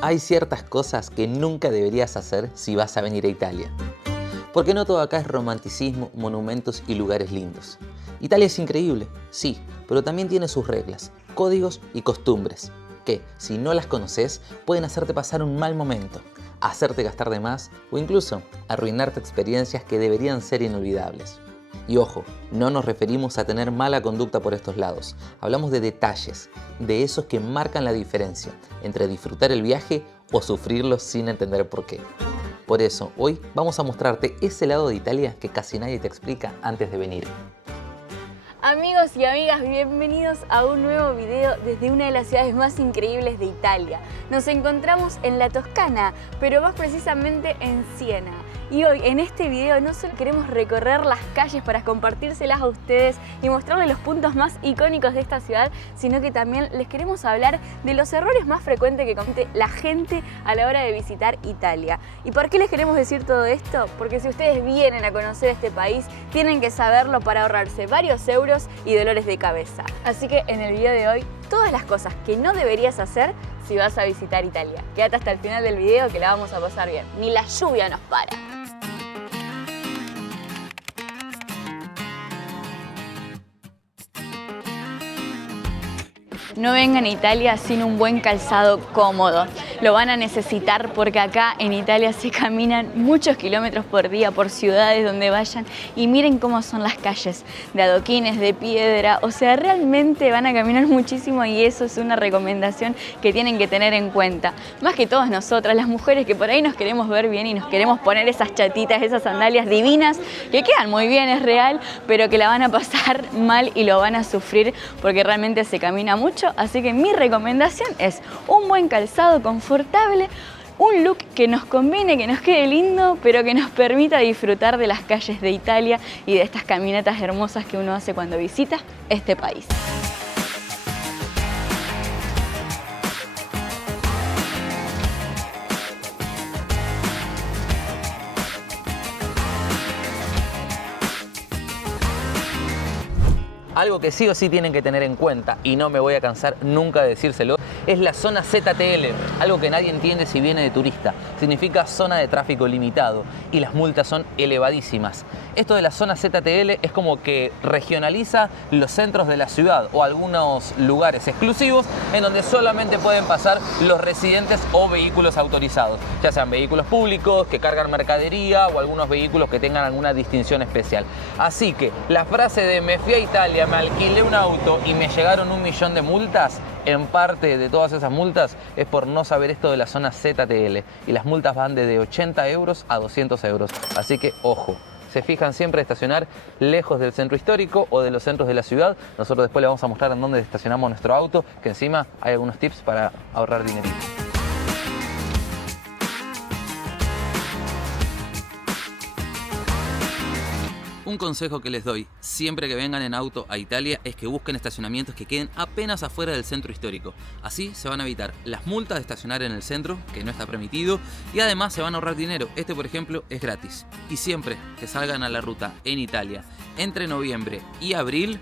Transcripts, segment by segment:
Hay ciertas cosas que nunca deberías hacer si vas a venir a Italia. Porque no todo acá es romanticismo, monumentos y lugares lindos. Italia es increíble, sí, pero también tiene sus reglas, códigos y costumbres, que, si no las conoces, pueden hacerte pasar un mal momento, hacerte gastar de más o incluso arruinarte experiencias que deberían ser inolvidables. Y ojo, no nos referimos a tener mala conducta por estos lados. Hablamos de detalles, de esos que marcan la diferencia entre disfrutar el viaje o sufrirlo sin entender por qué. Por eso, hoy vamos a mostrarte ese lado de Italia que casi nadie te explica antes de venir. Amigos y amigas, bienvenidos a un nuevo video desde una de las ciudades más increíbles de Italia. Nos encontramos en la Toscana, pero más precisamente en Siena. Y hoy en este video no solo queremos recorrer las calles para compartírselas a ustedes y mostrarles los puntos más icónicos de esta ciudad, sino que también les queremos hablar de los errores más frecuentes que comete la gente a la hora de visitar Italia. ¿Y por qué les queremos decir todo esto? Porque si ustedes vienen a conocer este país, tienen que saberlo para ahorrarse varios euros y dolores de cabeza. Así que en el video de hoy, todas las cosas que no deberías hacer si vas a visitar Italia. Quédate hasta el final del video que la vamos a pasar bien. Ni la lluvia nos para. No vengan a Italia sin un buen calzado cómodo. Lo van a necesitar porque acá en Italia se caminan muchos kilómetros por día por ciudades donde vayan y miren cómo son las calles, de adoquines, de piedra, o sea, realmente van a caminar muchísimo y eso es una recomendación que tienen que tener en cuenta. Más que todas nosotras, las mujeres que por ahí nos queremos ver bien y nos queremos poner esas chatitas, esas sandalias divinas que quedan muy bien, es real, pero que la van a pasar mal y lo van a sufrir porque realmente se camina mucho. Así que mi recomendación es un buen calzado confortable, un look que nos combine, que nos quede lindo, pero que nos permita disfrutar de las calles de Italia y de estas caminatas hermosas que uno hace cuando visita este país. Algo que sí o sí tienen que tener en cuenta, y no me voy a cansar nunca de decírselo, es la zona ZTL, algo que nadie entiende si viene de turista. Significa zona de tráfico limitado y las multas son elevadísimas. Esto de la zona ZTL es como que regionaliza los centros de la ciudad o algunos lugares exclusivos en donde solamente pueden pasar los residentes o vehículos autorizados, ya sean vehículos públicos que cargan mercadería o algunos vehículos que tengan alguna distinción especial. Así que la frase de "me fui a Italia, me alquilé un auto y me llegaron 1 millón de multas", en parte de todas esas multas es por no saber esto de la zona ZTL. Y las multas van de 80 euros a 200 euros. Así que ojo, se fijan siempre estacionar lejos del centro histórico o de los centros de la ciudad. Nosotros después les vamos a mostrar en dónde estacionamos nuestro auto, que encima hay algunos tips para ahorrar dinerito. Un consejo que les doy siempre que vengan en auto a Italia es que busquen estacionamientos que queden apenas afuera del centro histórico. Así se van a evitar las multas de estacionar en el centro, que no está permitido, y además se van a ahorrar dinero. Este, por ejemplo, es gratis. Y siempre que salgan a la ruta en Italia entre noviembre y abril,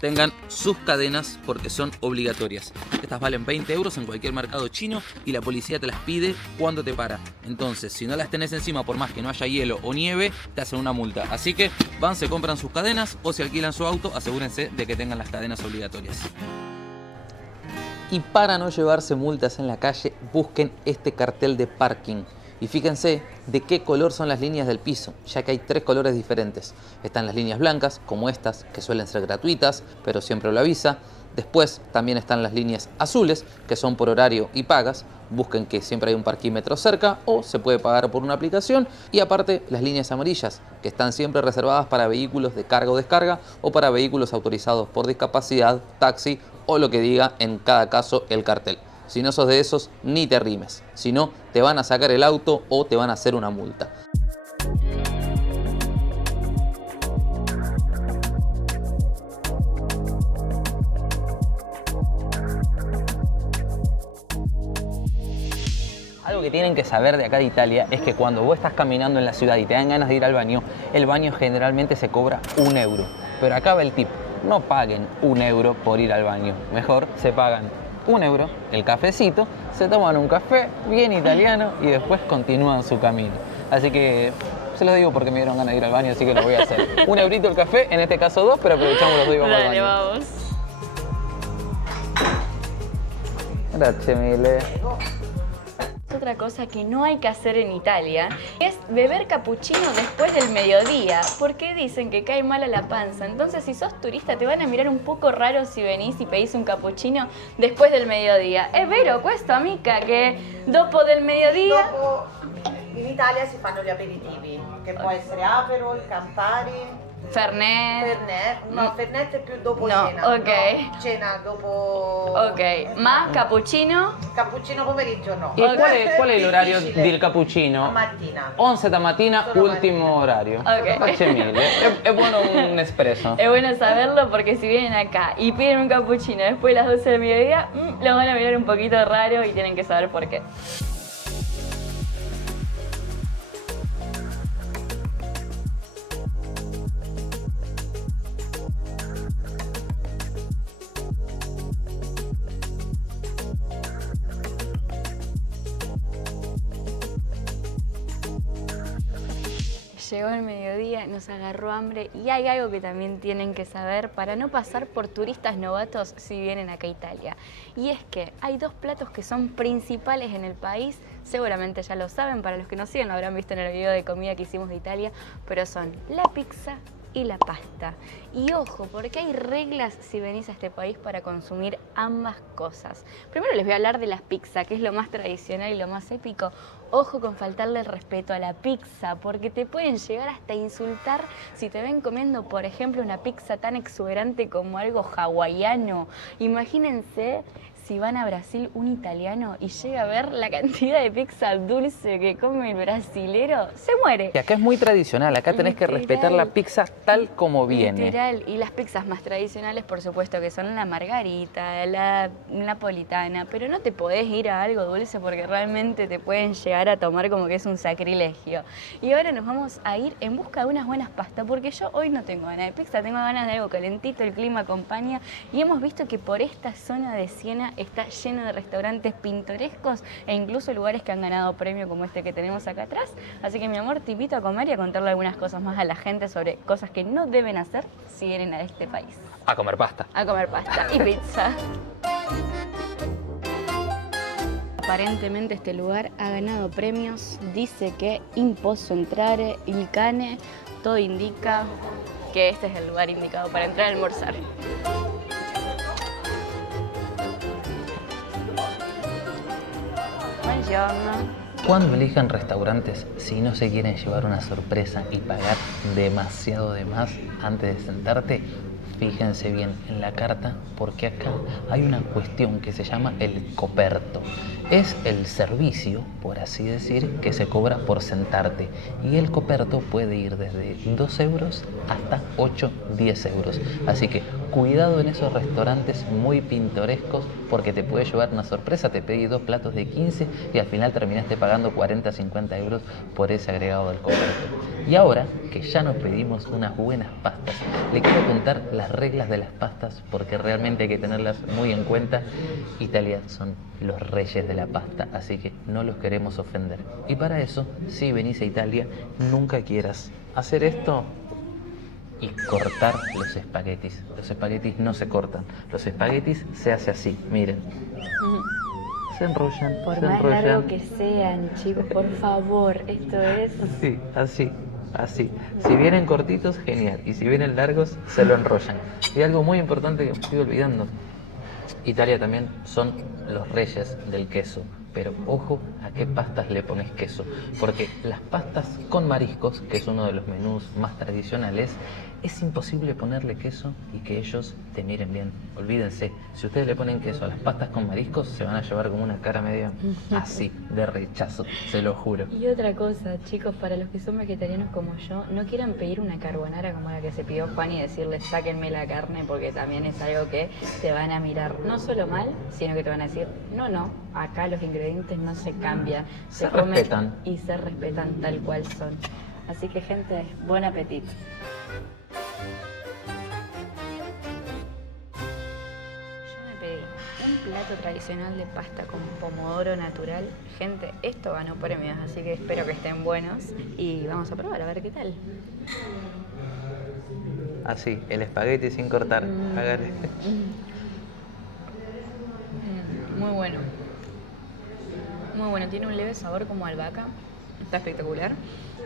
tengan sus cadenas porque son obligatorias. Estas valen 20 euros en cualquier mercado chino y la policía te las pide cuando te para. Entonces, si no las tenés encima, por más que no haya hielo o nieve, te hacen una multa. Así que van, se compran sus cadenas o si alquilan su auto, asegúrense de que tengan las cadenas obligatorias. Y para no llevarse multas en la calle, busquen este cartel de parking. Y fíjense de qué color son las líneas del piso, ya que hay 3 colores diferentes. Están las líneas blancas, como estas, que suelen ser gratuitas, pero siempre lo avisa. Después también están las líneas azules, que son por horario y pagas. Busquen que siempre hay un parquímetro cerca o se puede pagar por una aplicación. Y aparte las líneas amarillas, que están siempre reservadas para vehículos de carga o descarga o para vehículos autorizados por discapacidad, taxi o lo que diga en cada caso el cartel. Si no sos de esos, ni te rimes. Si no, te van a sacar el auto o te van a hacer una multa. Algo que tienen que saber de acá de Italia es que cuando vos estás caminando en la ciudad y te dan ganas de ir al baño, el baño generalmente se cobra 1 euro. Pero acá va el tip, no paguen 1 euro por ir al baño. Mejor se pagan 1 euro el cafecito se toman un café bien italiano y después continúan su camino. Así que se los digo porque me dieron ganas de ir al baño, así que lo voy a hacer. Un eurito el café, en este caso 2, pero aprovechamos los dos y vamos al Dale, baño. vamos. Gracias, mille. Otra cosa que no hay que hacer en Italia es beber capuchino después del mediodía, porque dicen que cae mal a la panza. Entonces, si sos turista, te van a mirar un poco raro si venís y pedís un capuchino después del mediodía. È vero questo, amica, che dopo del mediodía... Dopo, in Italia si fanno gli aperitivi, che può essere Aperol, Campari, Fernet... Fernet. No, Fernet è più dopo No, cena. ok. No, cena dopo... Ok, ma cappuccino? Cappuccino pomeriggio no. E qual è l'orario Difficile. del cappuccino? Mattina. 11 da mattina, Solo ultimo mattina. orario. Ok. Grazie mille. È buono un espresso. Es bueno saberlo porque si vienen acá y piden un capuchino después de las 12 del mediodía, lo van a mirar un poquito raro y tienen que saber por qué. Llegó el mediodía, nos agarró hambre y hay algo que también tienen que saber para no pasar por turistas novatos si vienen acá a Italia. Y es que hay dos platos que son principales en el país, seguramente ya lo saben, para los que nos siguen lo habrán visto en el video de comida que hicimos de Italia, pero son la pizza y la pasta. Y ojo, porque hay reglas si venís a este país para consumir ambas cosas. Primero les voy a hablar de las pizzas, que es lo más tradicional y lo más épico. Ojo con faltarle el respeto a la pizza, porque te pueden llegar hasta insultar si te ven comiendo, por ejemplo, una pizza tan exuberante como algo hawaiano. Imagínense si van a Brasil un italiano y llega a ver la cantidad de pizza dulce que come el brasilero, se muere. Y acá es muy tradicional, acá tenés que Literal. respetar la pizza tal como viene. Literal, y las pizzas más tradicionales, por supuesto, que son la margarita, la napolitana, pero no te podés ir a algo dulce porque realmente te pueden llegar a tomar como que es un sacrilegio. Y ahora nos vamos a ir en busca de unas buenas pastas, porque yo hoy no tengo ganas de pizza, tengo ganas de algo calentito, el clima acompaña, y hemos visto que por esta zona de Siena está lleno de restaurantes pintorescos e incluso lugares que han ganado premio como este que tenemos acá atrás. Así que, mi amor, te invito a comer y a contarle algunas cosas más a la gente sobre cosas que no deben hacer si vienen a este país. A comer pasta. A comer pasta y pizza. Aparentemente este lugar ha ganado premios, dice que imposto entrare, il cane, todo indica que este es el lugar indicado para entrar a almorzar. Buongiorno. Cuando elijan restaurantes, si no se quieren llevar una sorpresa y pagar demasiado de más antes de sentarte, fíjense bien en la carta porque acá hay una cuestión que se llama el coperto. Es el servicio, por así decir, que se cobra por sentarte. Y el coperto puede ir desde 2 euros hasta 8, 10 euros. Así que cuidado en esos restaurantes muy pintorescos porque te puede llevar una sorpresa. Te pedí 2 platos de 15 y al final terminaste pagando 40, 50 euros por ese agregado del coperto. Y ahora que ya nos pedimos unas buenas pastas, le quiero contar las reglas de las pastas porque realmente hay que tenerlas muy en cuenta. Italia son los reyes de la pasta, así que no los queremos ofender. Y para eso, si venís a Italia, nunca quieras hacer esto y cortar los espaguetis. Los espaguetis no se cortan, los espaguetis se hace así, miren. Se enrollan, Por se más enrollan. largo que sean, chicos, por favor, esto es... Sí, así, así. Si vienen cortitos, genial. Y si vienen largos, se lo enrollan. Y algo muy importante que me estoy olvidando. Italia también son los reyes del queso. Pero ojo a qué pastas le pones queso. Porque las pastas con mariscos, que es uno de los menús más tradicionales, es imposible ponerle queso y que ellos te miren bien. Olvídense, si ustedes le ponen queso a las pastas con mariscos, se van a llevar como una cara media así, de rechazo, se lo juro. Y otra cosa, chicos, para los que son vegetarianos como yo, no quieran pedir una carbonara como la que se pidió Juan y decirles sáquenme la carne, porque también es algo que te van a mirar no solo mal, sino que te van a decir, no, acá los ingredientes no se cambian, Se comen respetan. y se respetan tal cual son. Así que, gente, buen apetito. Yo me pedí un plato tradicional de pasta con pomodoro natural. Gente, esto ganó premios, así que espero que estén buenos y vamos a probar a ver qué tal. Así, el espagueti sin cortar. Hágale. Muy bueno. Muy bueno, tiene un leve sabor como albahaca. Está espectacular.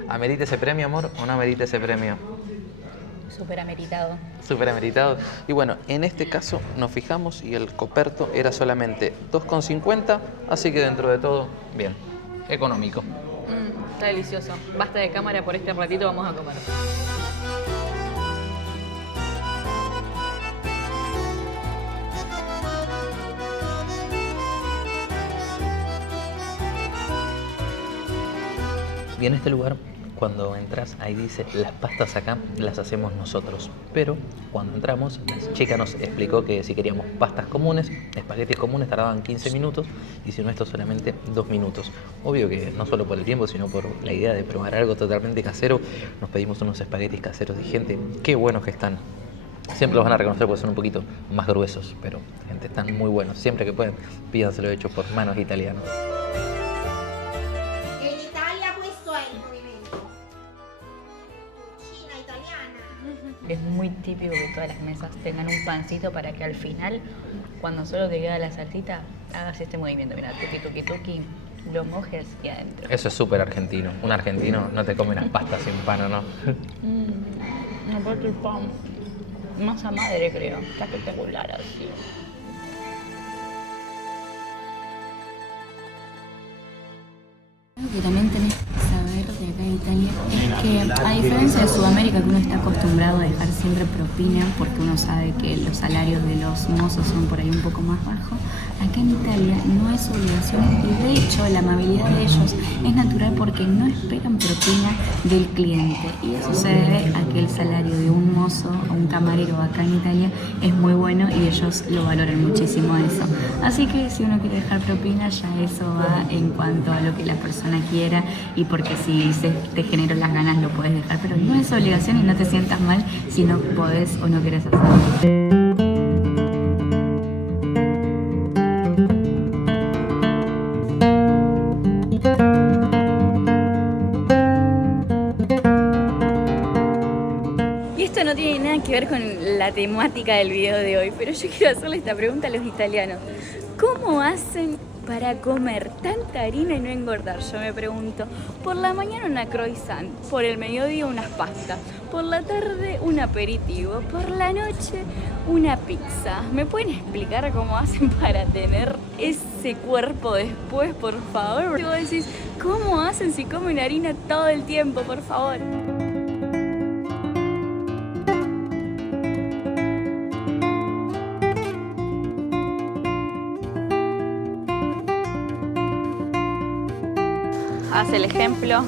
¿Amerita ese premio, amor, o no amerita ese premio? Súper ameritado. Súper ameritado. Y bueno, en este caso nos fijamos y el coperto era solamente 2,50, así que dentro de todo, bien, económico. Está delicioso. Basta de cámara por este ratito, vamos a comer. Y en este lugar, cuando entras, ahí dice, las pastas acá las hacemos nosotros. Pero cuando entramos, la chica nos explicó que si queríamos pastas comunes, espaguetis comunes, tardaban 15 minutos, y si no, esto solamente 2 minutos. Obvio que no solo por el tiempo, sino por la idea de probar algo totalmente casero, nos pedimos unos espaguetis caseros. Y gente, qué buenos que están. Siempre los van a reconocer porque son un poquito más gruesos, pero gente, están muy buenos. Siempre que pueden, pídanselo hecho por manos italianas. Es muy típico que todas las mesas tengan un pancito para que al final, cuando solo te queda la salsita, hagas este movimiento. Mira, tuki, tuki, tuki, lo mojes y adentro. Eso es súper argentino. Un argentino no te come unas pastas sin pan, ¿o no? Aparte el pan, masa madre creo, está espectacular así. Algo que también tenés que saber de acá de Italia es que, a diferencia de Sudamérica, que uno está acostumbrado a dejar siempre propina porque uno sabe que los salarios de los mozos son por ahí un poco más bajos, acá en Italia no es obligación y de hecho la amabilidad de ellos es natural porque no esperan propina del cliente y eso se debe a que el salario de un mozo o un camarero acá en Italia es muy bueno y ellos lo valoran muchísimo eso. Así que si uno quiere dejar propina, ya eso va en cuanto a lo que la persona quiera y porque si te generó las ganas lo puedes dejar, pero no es obligación y no te sientas mal si no podés o no querés hacerlo. No tiene nada que ver con la temática del video de hoy, pero yo quiero hacerle esta pregunta a los italianos. ¿Cómo hacen para comer tanta harina y no engordar? Yo me pregunto. Por la mañana una croissant, por el mediodía unas pastas, por la tarde un aperitivo, por la noche una pizza. ¿Me pueden explicar cómo hacen para tener ese cuerpo después, por favor? Y vos decís, ¿cómo hacen si comen harina todo el tiempo, por favor? Hace el ejemplo,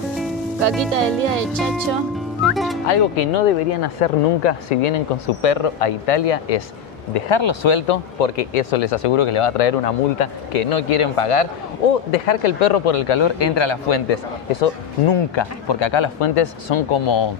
caquita del día de Chacho. Algo que no deberían hacer nunca si vienen con su perro a Italia es dejarlo suelto, porque eso les aseguro que le va a traer una multa que no quieren pagar, o dejar que el perro por el calor entre a las fuentes. Eso nunca, porque acá las fuentes son como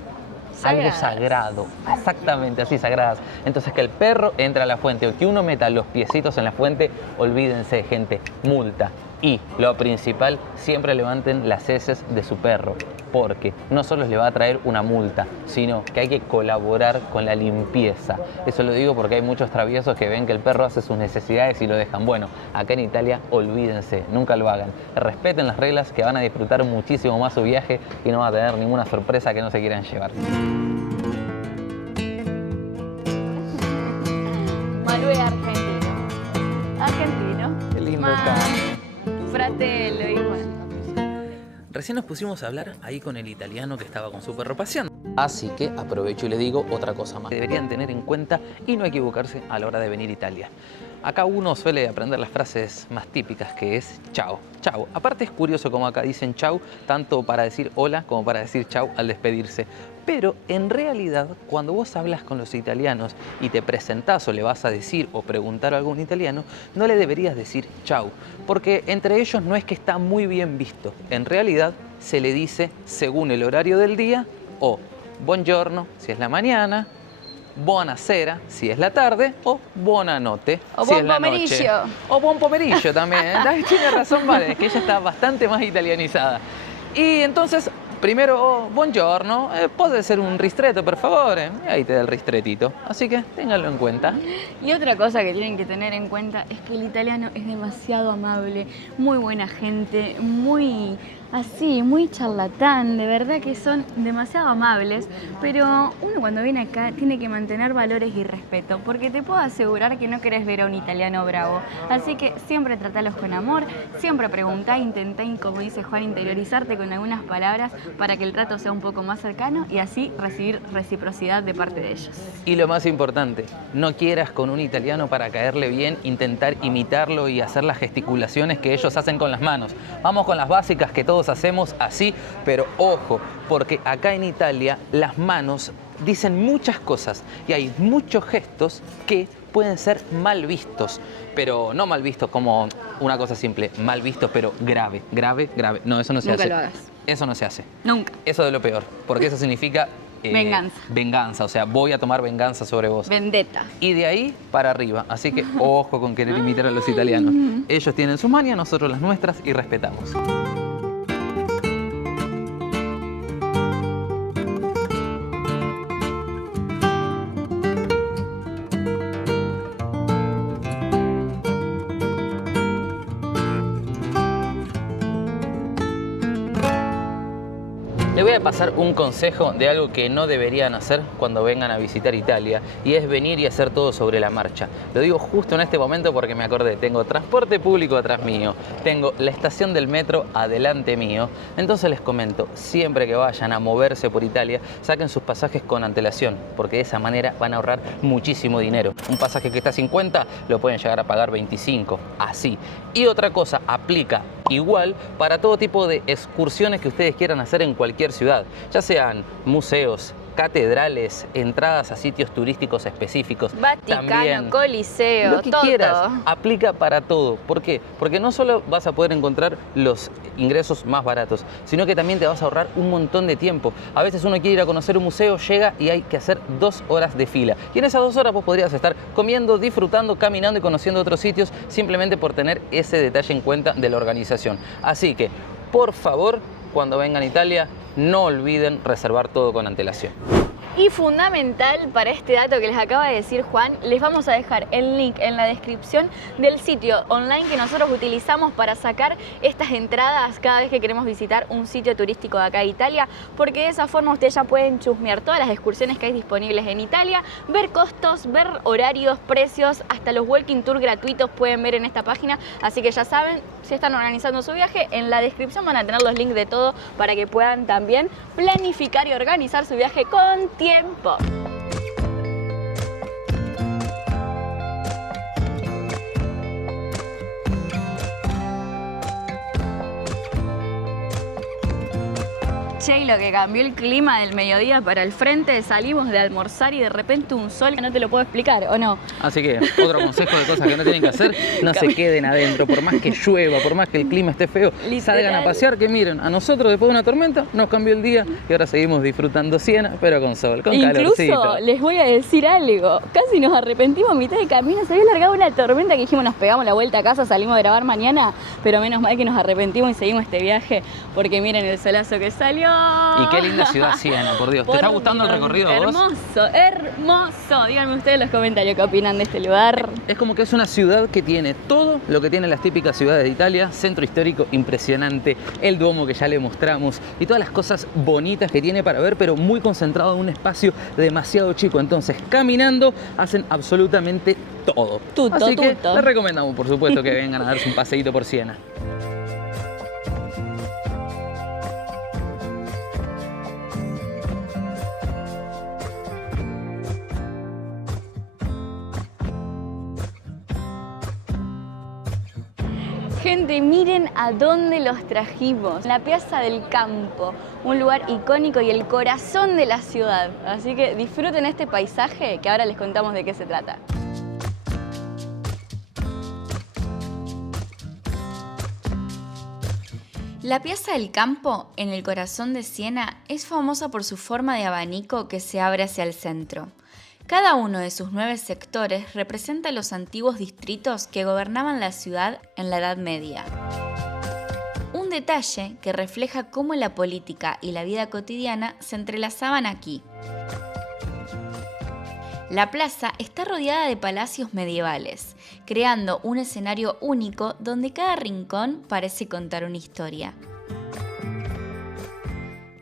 algo sagrado, exactamente así, sagradas. Entonces que el perro entre a la fuente o que uno meta los piecitos en la fuente, olvídense, gente, multa. Y lo principal, siempre levanten las heces de su perro, porque no solo le va a traer una multa, sino que hay que colaborar con la limpieza. Eso lo digo porque hay muchos traviesos que ven que el perro hace sus necesidades y lo dejan. Bueno, acá en Italia, olvídense, nunca lo hagan. Respeten las reglas, que van a disfrutar muchísimo más su viaje y no van a tener ninguna sorpresa que no se quieran llevar. Malú es argentino. Argentino. Qué lindo acá. Fratello, igual. Recién nos pusimos a hablar ahí con el italiano que estaba con su perro paseando. Así que aprovecho y les digo otra cosa más que deberían tener en cuenta y no equivocarse a la hora de venir a Italia. Acá uno suele aprender las frases más típicas, que es chao, chao. Aparte es curioso como acá dicen chao, tanto para decir hola como para decir chao al despedirse. Pero en realidad, cuando vos hablas con los italianos y te presentás o le vas a decir o preguntar a algún italiano, no le deberías decir chau, porque entre ellos no es que está muy bien visto. En realidad, se le dice según el horario del día o buongiorno, si es la mañana, buonasera si es la tarde o buonanotte O si buon es la noche. pomeriggio. O buon pomeriggio también. Tiene razón, vale, es que ella está bastante más italianizada. Y entonces, primero, buongiorno, puede ser un ristretto, por favor. Y ahí te da el ristretito. Así que ténganlo en cuenta. Y otra cosa que tienen que tener en cuenta es que el italiano es demasiado amable, muy buena gente, muy así, muy charlatán, de verdad que son demasiado amables, pero uno cuando viene acá tiene que mantener valores y respeto, porque te puedo asegurar que no querés ver a un italiano bravo, así que siempre tratalos con amor, siempre preguntá, intentá, como dice Juan, interiorizarte con algunas palabras para que el trato sea un poco más cercano y así recibir reciprocidad de parte de ellos. Y lo más importante, no quieras con un italiano para caerle bien, intentar imitarlo y hacer las gesticulaciones que ellos hacen con las manos. Vamos con las básicas que todos hacemos así, pero ojo, porque acá en Italia las manos dicen muchas cosas y hay muchos gestos que pueden ser mal vistos, pero no mal vistos como una cosa simple, mal vistos pero grave, grave, grave. No, eso no se Nunca hace. lo hagas. Eso no se hace. Nunca. Eso de lo peor, porque eso significa Venganza. venganza, o sea, voy a tomar venganza sobre vos. Vendetta. Y de ahí para arriba, así que ojo con querer imitar a los italianos. Ellos tienen sus manías, nosotros las nuestras y respetamos. Les voy a pasar un consejo de algo que no deberían hacer cuando vengan a visitar Italia y es venir y hacer todo sobre la marcha. Lo digo justo en este momento porque me acordé, tengo transporte público atrás mío, tengo la estación del metro adelante mío, entonces les comento, siempre que vayan a moverse por Italia, saquen sus pasajes con antelación, porque de esa manera van a ahorrar muchísimo dinero. Un pasaje que está a 50 lo pueden llegar a pagar 25, así. Y otra cosa, aplica igual para todo tipo de excursiones que ustedes quieran hacer en cualquier ciudad, ya sean museos, catedrales, entradas a sitios turísticos específicos. Vaticano, también, Coliseo, lo que todo. quieras, aplica para todo. ¿Por qué? Porque no solo vas a poder encontrar los ingresos más baratos, sino que también te vas a ahorrar un montón de tiempo. A veces uno quiere ir a conocer un museo, llega y hay que hacer 2 horas de fila. Y en esas 2 horas vos podrías estar comiendo, disfrutando, caminando y conociendo otros sitios simplemente por tener ese detalle en cuenta de la organización. Así que, por favor, cuando vengan a Italia, no olviden reservar todo con antelación. Y fundamental para este dato que les acaba de decir Juan, les vamos a dejar el link en la descripción del sitio online que nosotros utilizamos para sacar estas entradas cada vez que queremos visitar un sitio turístico de acá de Italia, porque de esa forma ustedes ya pueden chusmear todas las excursiones que hay disponibles en Italia, ver costos, ver horarios, precios, hasta los walking tour gratuitos pueden ver en esta página, así que ya saben, si están organizando su viaje, en la descripción van a tener los links de todo para que puedan también planificar y organizar su viaje con tiempo. Che, y lo que cambió el clima del mediodía para el frente, salimos de almorzar y de repente un sol que no te lo puedo explicar, ¿o no? Así que otro consejo de cosas que no tienen que hacer, no se queden adentro, por más que llueva, por más que el clima esté feo, Literal. salgan a pasear, que miren, a nosotros después de una tormenta nos cambió el día y ahora seguimos disfrutando Siena, pero con sol, con calorcito. Incluso les voy a decir algo, casi nos arrepentimos a mitad de camino, se había largado una tormenta que dijimos nos pegamos la vuelta a casa, salimos a grabar mañana, pero menos mal que nos arrepentimos y seguimos este viaje, porque miren el solazo que salió. Y qué linda ciudad Siena, por Dios. ¿Te está gustando el recorrido a vos? Hermoso, hermoso. Díganme ustedes en los comentarios qué opinan de este lugar. Es como que es una ciudad que tiene todo lo que tienen las típicas ciudades de Italia, centro histórico impresionante, el Duomo que ya le mostramos y todas las cosas bonitas que tiene para ver, pero muy concentrado en un espacio demasiado chico. Entonces, caminando hacen absolutamente todo. Así que les recomendamos, por supuesto, que vengan a darse un paseíto por Siena. Gente, miren a dónde los trajimos. La Piazza del Campo, un lugar icónico y el corazón de la ciudad. Así que disfruten este paisaje que ahora les contamos de qué se trata. La Piazza del Campo, en el corazón de Siena, es famosa por su forma de abanico que se abre hacia el centro. Cada uno de sus 9 sectores representa los antiguos distritos que gobernaban la ciudad en la Edad Media. Un detalle que refleja cómo la política y la vida cotidiana se entrelazaban aquí. La plaza está rodeada de palacios medievales, creando un escenario único donde cada rincón parece contar una historia.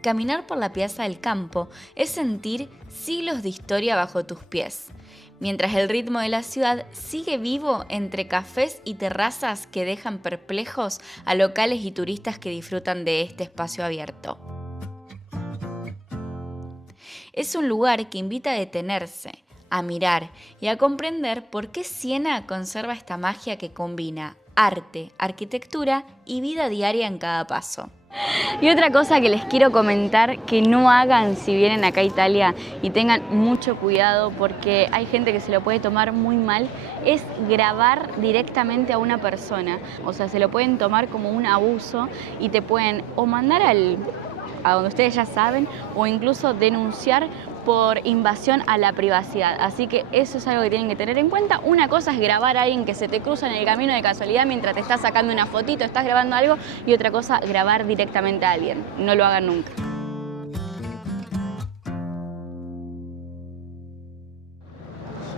Caminar por la Piazza del Campo es sentir siglos de historia bajo tus pies, mientras el ritmo de la ciudad sigue vivo entre cafés y terrazas que dejan perplejos a locales y turistas que disfrutan de este espacio abierto. Es un lugar que invita a detenerse, a mirar y a comprender por qué Siena conserva esta magia que combina arte, arquitectura y vida diaria en cada paso. Y otra cosa que les quiero comentar que no hagan si vienen acá a Italia y tengan mucho cuidado porque hay gente que se lo puede tomar muy mal, es grabar directamente a una persona. O sea, se lo pueden tomar como un abuso y te pueden o mandar a donde ustedes ya saben o incluso denunciar por invasión a la privacidad. Así que eso es algo que tienen que tener en cuenta. Una cosa es grabar a alguien que se te cruza en el camino de casualidad mientras te estás sacando una fotito, estás grabando algo, y otra cosa, grabar directamente a alguien. No lo hagan nunca.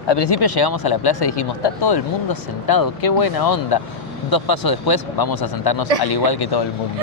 Al principio llegamos a la plaza y dijimos, está todo el mundo sentado, qué buena onda. 2 pasos después vamos a sentarnos al igual que todo el mundo.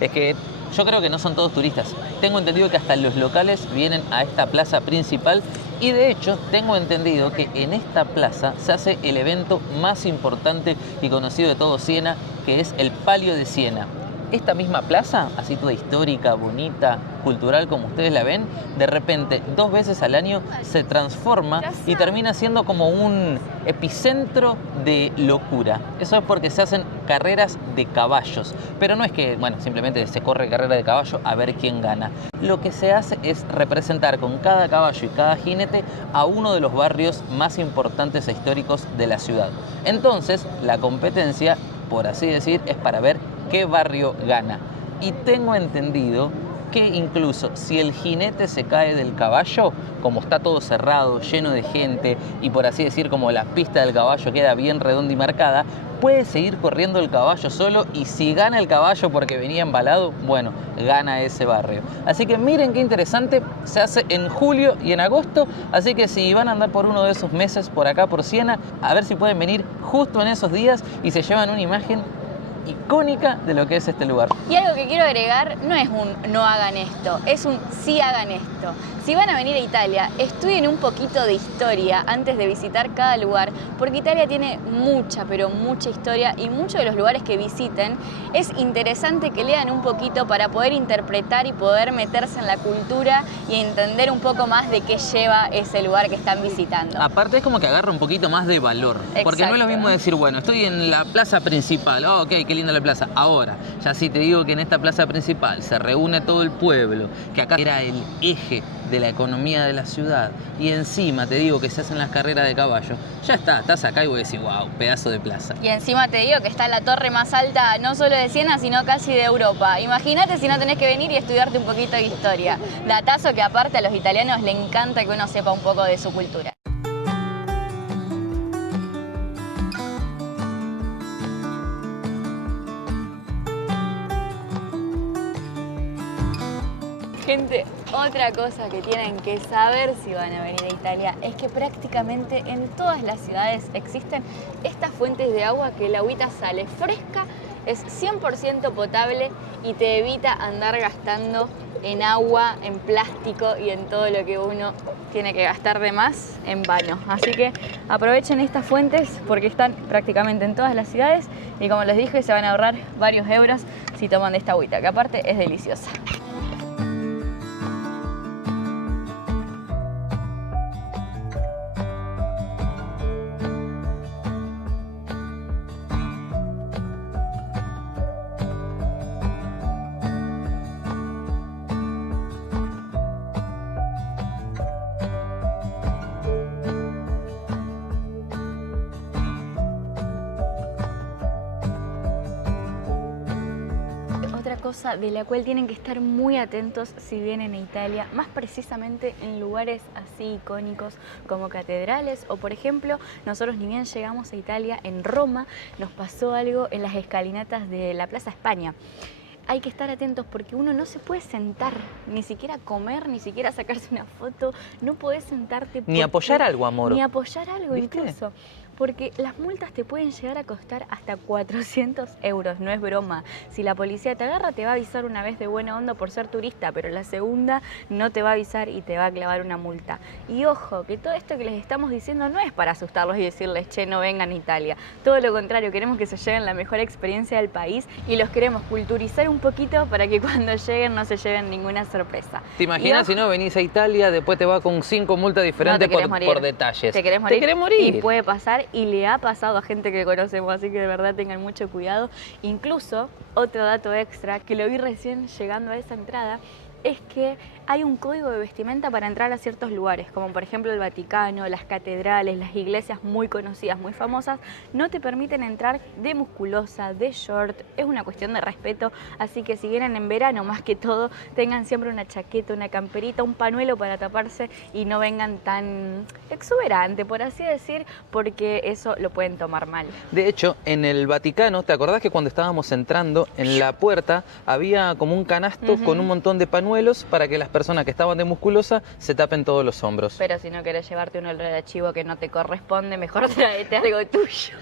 Es que yo creo que no son todos turistas. Tengo entendido que hasta los locales vienen a esta plaza principal y de hecho tengo entendido que en esta plaza se hace el evento más importante y conocido de todo Siena, que es el Palio de Siena. Esta misma plaza, así toda histórica, bonita, cultural como ustedes la ven, de repente 2 veces al año se transforma y termina siendo como un epicentro de locura. Eso es porque se hacen carreras de caballos, pero no es que, bueno, simplemente se corre carrera de caballo a ver quién gana. Lo que se hace es representar con cada caballo y cada jinete a uno de los barrios más importantes e históricos de la ciudad. Entonces, la competencia, por así decir, es para ver qué barrio gana. Y tengo entendido que incluso si el jinete se cae del caballo, como está todo cerrado, lleno de gente, y por así decir, como la pista del caballo queda bien redonda y marcada, puede seguir corriendo el caballo solo, y si gana el caballo porque venía embalado, bueno, gana ese barrio. Así que miren qué interesante, se hace en julio y en agosto, así que si van a andar por uno de esos meses por acá por Siena, a ver si pueden venir justo en esos días y se llevan una imagen icónica de lo que es este lugar. Y algo que quiero agregar no es un no hagan esto, es un sí hagan esto. Si van a venir a Italia, estudien un poquito de historia antes de visitar cada lugar, porque Italia tiene mucha, pero mucha historia, y muchos de los lugares que visiten es interesante que lean un poquito para poder interpretar y poder meterse en la cultura y entender un poco más de qué lleva ese lugar que están visitando. Aparte es como que agarra un poquito más de valor, porque no es lo mismo decir, bueno, estoy en la plaza principal, oh, ok, qué linda la plaza. Ahora, ya si te digo que en esta plaza principal se reúne todo el pueblo, que acá era el eje de la economía de la ciudad, y encima te digo que se hacen las carreras de caballo, ya está, estás acá y voy a decir, wow, pedazo de plaza. Y encima te digo que está la torre más alta, no solo de Siena, sino casi de Europa. Imagínate si no tenés que venir y estudiarte un poquito de historia. Datazo que aparte a los italianos les encanta que uno sepa un poco de su cultura. Gente, otra cosa que tienen que saber si van a venir a Italia es que prácticamente en todas las ciudades existen estas fuentes de agua que la agüita sale fresca, es 100% potable y te evita andar gastando en agua, en plástico y en todo lo que uno tiene que gastar de más en vano. Así que aprovechen estas fuentes porque están prácticamente en todas las ciudades y, como les dije, se van a ahorrar varios euros si toman de esta agüita, que aparte es deliciosa. cosa de la cual tienen que estar muy atentos si vienen a Italia, más precisamente en lugares así icónicos como catedrales o, por ejemplo, nosotros ni bien llegamos a Italia, en Roma nos pasó algo en las escalinatas de la Plaza España. Hay que estar atentos porque uno no se puede sentar, ni siquiera comer, ni siquiera sacarse una foto, no podés sentarte. Ni apoyar algo, amor. Ni apoyar algo, ¿viste? incluso. Porque las multas te pueden llegar a costar hasta 400 euros, no es broma. Si la policía te agarra, te va a avisar una vez de buena onda por ser turista, pero la segunda no te va a avisar y te va a clavar una multa. Y ojo, que todo esto que les estamos diciendo no es para asustarlos y decirles, che, no vengan a Italia. Todo lo contrario, queremos que se lleven la mejor experiencia del país y los queremos culturizar un poquito para que cuando lleguen no se lleven ninguna sorpresa. ¿Te imaginas si no venís a Italia, después te va con 5 multas diferentes por detalles? Te querés morir. Te querés morir. Y puede pasar. Y le ha pasado a gente que conocemos, así que de verdad tengan mucho cuidado. Incluso, otro dato extra que lo vi recién llegando a esa entrada, es que hay un código de vestimenta para entrar a ciertos lugares, como por ejemplo el Vaticano, las catedrales, las iglesias muy conocidas, muy famosas, no te permiten entrar de musculosa, de short, es una cuestión de respeto, así que si vienen en verano, más que todo, tengan siempre una chaqueta, una camperita, un pañuelo para taparse y no vengan tan exuberante, por así decir, porque eso lo pueden tomar mal. De hecho, en el Vaticano, ¿te acordás que cuando estábamos entrando en la puerta había como un canasto con un montón de pañuelos para que las personas que estaban de musculosa se tapen todos los hombros? Pero si no querés llevarte un olor de chivo que no te corresponde, mejor traete algo tuyo.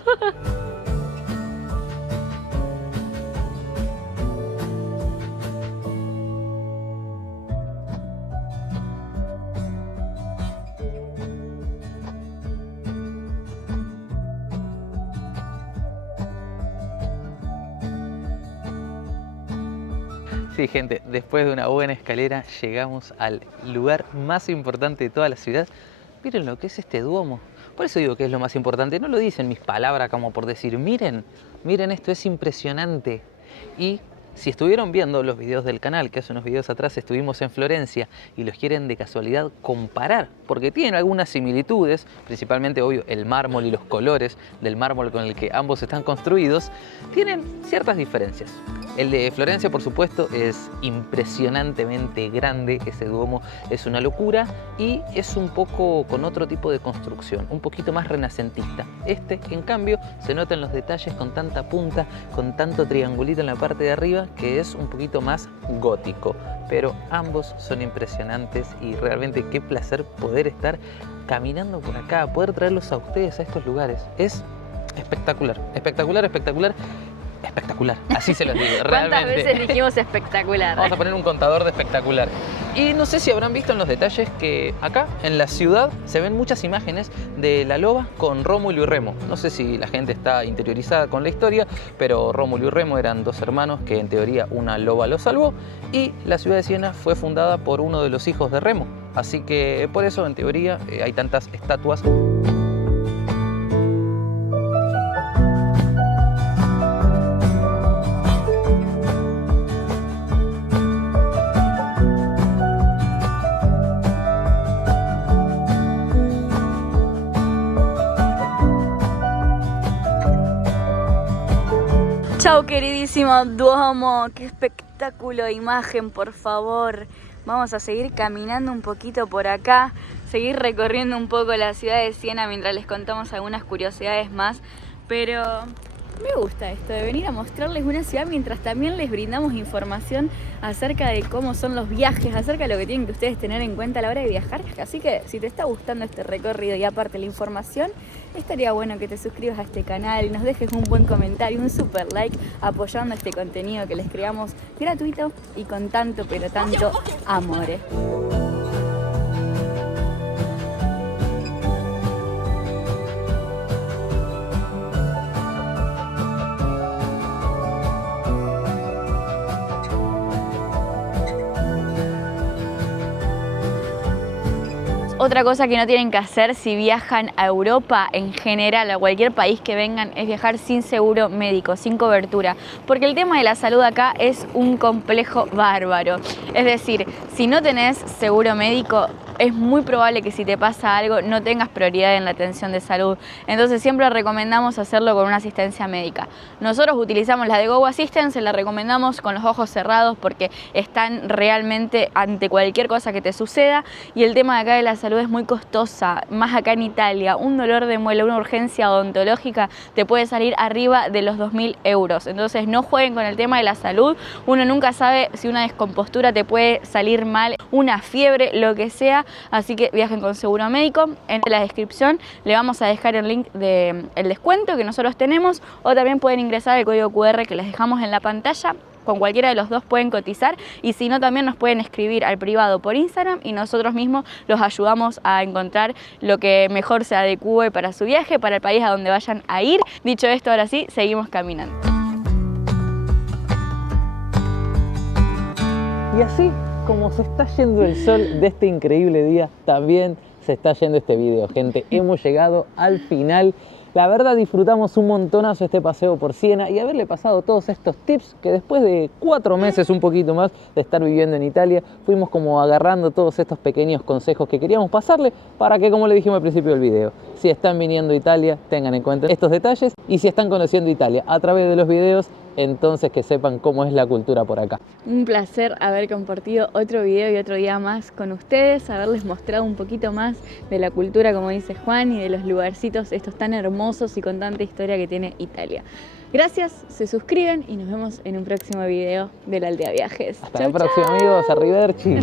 Sí, gente, después de una buena escalera llegamos al lugar más importante de toda la ciudad. Miren lo que es este Duomo. Por eso digo que es lo más importante. No lo dicen mis palabras como por decir, miren esto, es impresionante. Y si estuvieron viendo los videos del canal, que hace unos videos atrás estuvimos en Florencia y los quieren de casualidad comparar, porque tienen algunas similitudes, principalmente, obvio, el mármol y los colores del mármol con el que ambos están construidos, tienen ciertas diferencias. El de Florencia, por supuesto, es impresionantemente grande, ese Duomo es una locura y es un poco con otro tipo de construcción, un poquito más renacentista. Este, en cambio, se nota en los detalles con tanta punta, con tanto triangulito en la parte de arriba, que es un poquito más gótico. Pero ambos son impresionantes y realmente qué placer poder estar caminando por acá, poder traerlos a ustedes a estos lugares. Es espectacular, espectacular, espectacular. Espectacular, así se los digo, realmente. ¿Cuántas veces dijimos espectacular? Vamos a poner un contador de espectacular. Y no sé si habrán visto en los detalles que acá, en la ciudad, se ven muchas imágenes de la loba con Rómulo y Remo. No sé si la gente está interiorizada con la historia, pero Rómulo y Remo eran dos hermanos que en teoría una loba los salvó y la ciudad de Siena fue fundada por uno de los hijos de Remo. Así que por eso, en teoría, hay tantas estatuas. Chau, queridísimo Duomo, qué espectáculo de imagen, por favor. Vamos a seguir caminando un poquito por acá, seguir recorriendo un poco la ciudad de Siena mientras les contamos algunas curiosidades más, pero me gusta esto de venir a mostrarles una ciudad mientras también les brindamos información acerca de cómo son los viajes, acerca de lo que tienen que ustedes tener en cuenta a la hora de viajar. Así que si te está gustando este recorrido y aparte la información, estaría bueno que te suscribas a este canal y nos dejes un buen comentario, un super like, apoyando este contenido que les creamos gratuito y con tanto, pero tanto amor. Otra cosa que no tienen que hacer si viajan a Europa, en general, a cualquier país que vengan, es viajar sin seguro médico, sin cobertura. Porque el tema de la salud acá es un complejo bárbaro. Es decir, si no tenés seguro médico, es muy probable que si te pasa algo no tengas prioridad en la atención de salud. Entonces siempre recomendamos hacerlo con una asistencia médica. Nosotros utilizamos la de Go Assistance, la recomendamos con los ojos cerrados porque están realmente ante cualquier cosa que te suceda, y el tema de acá de la salud es muy costosa, más acá en Italia. Un dolor de muela, una urgencia odontológica te puede salir arriba de los 2.000 euros. Entonces no jueguen con el tema de la salud, uno nunca sabe si una descompostura te puede salir mal, una fiebre, lo que sea, así que viajen con seguro médico. En la descripción le vamos a dejar el link del descuento que nosotros tenemos, o también pueden ingresar el código QR que les dejamos en la pantalla. Con cualquiera de los dos pueden cotizar, y si no también nos pueden escribir al privado por Instagram y nosotros mismos los ayudamos a encontrar lo que mejor se adecue para su viaje, para el país a donde vayan a ir. Dicho esto, ahora sí, seguimos caminando. Y así como se está yendo el sol de este increíble día, también se está yendo este video, gente. Hemos llegado al final. La verdad disfrutamos un montonazo este paseo por Siena y haberle pasado todos estos tips que después de 4 meses, un poquito más, de estar viviendo en Italia, fuimos como agarrando todos estos pequeños consejos que queríamos pasarle para que, como le dijimos al principio del video, si están viniendo a Italia, tengan en cuenta estos detalles, y si están conociendo Italia a través de los videos, entonces que sepan cómo es la cultura por acá. Un placer haber compartido otro video y otro día más con ustedes, haberles mostrado un poquito más de la cultura, como dice Juan, y de los lugarcitos estos tan hermosos y con tanta historia que tiene Italia. Gracias, se suscriben y nos vemos en un próximo video de la Aldea Viajes. Hasta la próxima, amigos. Arrivederci.